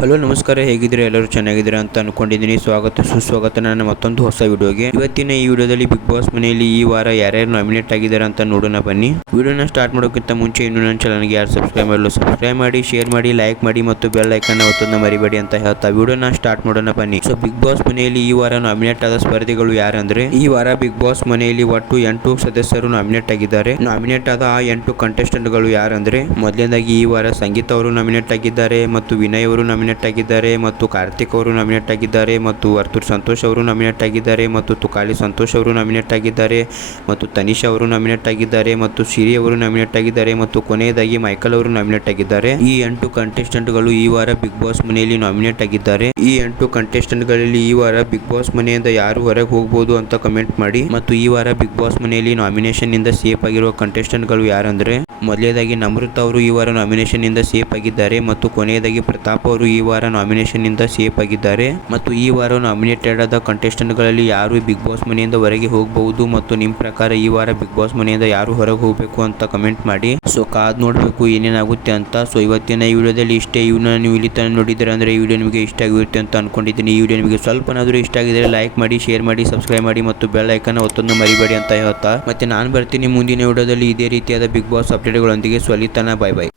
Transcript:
Hello ನಮಸ್ಕಾರ, ಹೇಗಿದ್ರೆ ಎಲ್ಲರೂ ಚೆನ್ನಾಗಿದ್ದೀರಾ ಅಂತ ಅನ್ಕೊಂಡಿದ್ದೀನಿ. ಸ್ವಾಗತ ಸುಸ್ವಾಗತ ನನ್ನ ಮತ್ತೊಂದು ಹೊಸ ವಿಡಿಯೋಗೆ. ಇವತ್ತಿನ ಈ ವಿಡಿಯೋದಲ್ಲಿ ಬಿಗ್ ಬಾಸ್ ಮನೆಯಲ್ಲಿ ಈ ವಾರ ಯಾರ್ಯಾರು ನಾಮಿನೇಟ್ ಆಗಿದ್ದಾರೆ ಅಂತ ನೋಡೋಣ ಬನ್ನಿ. ವಿಡಿಯೋನ ಸ್ಟಾರ್ಟ್ ಮಾಡೋಕ್ಕಿಂತ ಮುಂಚೆ ಇನ್ನೂ ನನ್ನ ಚಾನಲ್ಗೆ ಯಾರು ಸಬ್ಸ್ಕ್ರೈಬ್ ಮಾಡಲು ಸಬ್ಸ್ಕ್ರೈಬ್ ಮಾಡಿ, ಶೇರ್ ಮಾಡಿ, ಲೈಕ್ ಮಾಡಿ ಮತ್ತು ಬೆಲ್ ಐಕನ್ ಒತ್ತೋದನ್ನ ಮರಿಬೇಡಿ ಅಂತ ಹೇಳ್ತಾ ವಿಡಿಯೋನ ಸ್ಟಾರ್ಟ್ ಮಾಡೋಣ ಬನ್ನಿ. ಸೊ ಬಿಗ್ ಬಾಸ್ ಮನೆಯಲ್ಲಿ ಈ ವಾರ ನಾಮಿನೇಟ್ ಆದ ಸ್ಪರ್ಧಿಗಳು ಯಾರಂದ್ರೆ, ಈ ವಾರ ಬಿಗ್ ಬಾಸ್ ಮನೆಯಲ್ಲಿ ಒಟ್ಟು 8 ಸದಸ್ಯರು ನಾಮಿನೇಟ್ ಆಗಿದ್ದಾರೆ. ನಾಮಿನೇಟ್ ಆದ ಆ 8 ಕಂಟೆಸ್ಟೆಂಟ್ಗಳು ಯಾರಂದ್ರೆ, ಮೊದಲನೇದಾಗಿ ಈ ವಾರ ಸಂಗೀತ ಅವರು ನಾಮಿನೇಟ್ ಆಗಿದ್ದಾರೆ ಮತ್ತು ವಿನಯ್ ಅವರು ನಾಮಿನೇಟ್ ಆಗಿದ್ದಾರೆ ಮತ್ತು ಕಾರ್ತಿಕ್ ಅವರು ನಾಮಿನೇಟ್ ಆಗಿದ್ದಾರೆ ಮತ್ತು ವರ್ತೂರ್ ಸಂತೋಷ್ ಅವರು ನಾಮಿನೇಟ್ ಆಗಿದ್ದಾರೆ ಮತ್ತು ತುಕಾಲಿ ಸಂತೋಷ್ ಅವರು ನಾಮಿನೇಟ್ ಆಗಿದ್ದಾರೆ ಮತ್ತು ತನಿಷಾ ಅವರು ನಾಮಿನೇಟ್ ಆಗಿದ್ದಾರೆ ಮತ್ತು ಸಿರಿ ಅವರು ನಾಮಿನೇಟ್ ಆಗಿದ್ದಾರೆ ಮತ್ತು ಕೊನೆಯದಾಗಿ ಮೈಕಲ್ ಅವರು ನಾಮಿನೇಟ್ ಆಗಿದ್ದಾರೆ. ಈ 8 ಕಂಟೆಸ್ಟೆಂಟ್ಗಳು ಈ ವಾರ ಬಿಗ್ ಬಾಸ್ ಮನೆಯಲ್ಲಿ ನಾಮಿನೇಟ್ ಆಗಿದ್ದಾರೆ. ಈ 8 ಕಂಟೆಸ್ಟೆಂಟ್ಗಳಲ್ಲಿ ಈ ವಾರ ಬಿಗ್ ಬಾಸ್ ಮನೆಯಿಂದ ಯಾರು ಹೊರಗೆ ಹೋಗಬಹುದು ಅಂತ ಕಮೆಂಟ್ ಮಾಡಿ. ಮತ್ತು ಈ ವಾರ ಬಿಗ್ ಬಾಸ್ ಮನೆಯಲ್ಲಿ ನಾಮಿನೇಷನ್ ಇಂದ ಸೇಫ್ ಆಗಿರುವ ಕಂಟೆಸ್ಟೆಂಟ್ಗಳು ಯಾರಂದ್ರೆ, ಮೊದಲನೇದಾಗಿ ನಮೃತ ಅವರು ಈ ವಾರ ನಾಮಿನೇಷನ್ ಇಂದ ಸೇಫ್ ಆಗಿದ್ದಾರೆ ಮತ್ತು ಕೊನೆಯದಾಗಿ ಪ್ರತಾಪ್ ಅವರು ಈ ವಾರ ನಾಮಿನೇಷನ್ ಇಂದ ಸೇಫ್ ಆಗಿದ್ದಾರೆ. ಮತ್ತು ಈ ವಾರ ನಾಮಿನೇಟೆಡ್ ಆದ ಕಂಟೆಸ್ಟೆಂಟ್ ಗಳಲ್ಲಿ ಯಾರು ಬಿಗ್ ಬಾಸ್ ಮನೆಯಿಂದ ಹೊರಗೆ ಹೋಗಬಹುದು ಮತ್ತು ನಿಮ್ಮ ಪ್ರಕಾರ ಈ ವಾರ ಬಿಗ್ ಬಾಸ್ ಮನೆಯಿಂದ ಯಾರು ಹೊರಗೆ ಹೋಗಬೇಕು ಅಂತ ಕಮೆಂಟ್ ಮಾಡಿ. ಸೊ ಕಾದ್ ನೋಡಬೇಕು ಏನೇನಾಗುತ್ತೆ ಅಂತ. ಸೊ ಇವತ್ತಿನ ಈ ವಿಡಿಯೋದಲ್ಲಿ ಇಷ್ಟೇ. ಇವನ್ನ ನೀವು ಇಲ್ಲಿ ತನಕ ನೋಡಿದ್ರೆ ಅಂದ್ರೆ ಈ ವಿಡಿಯೋ ನಿಮಗೆ ಇಷ್ಟ ಆಗಿರುತ್ತೆ ಅಂತ ಅನ್ಕೊಂಡಿದ್ದೀನಿ. ಈ ವಿಡಿಯೋ ನಿಮಗೆ ಸ್ವಲ್ಪನಾದರೂ ಇಷ್ಟ ಆಗಿದ್ರೆ ಲೈಕ್ ಮಾಡಿ, ಶೇರ್ ಮಾಡಿ, ಸಬ್ಸ್ಕ್ರೈಬ್ ಮಾಡಿ ಮತ್ತು ಬೆಲ್ ಐಕನ್ ಒತ್ತೋದನ್ನ ಮರಿಬೇಡಿ ಅಂತ ಹೇಳ್ತಾ ಮತ್ತೆ ನಾನು ಬರ್ತೀನಿ ಮುಂದಿನ ವಿಡಿಯೋದಲ್ಲಿ ಇದೇ ರೀತಿಯಾದ ಬಿಗ್ ಬಾಸ್ ಅಪ್ಡೇಟ್ಗಳೊಂದಿಗೆ. ಸೊ ಅಲ್ಲಿ ತನಕ ಬೈ ಬೈ.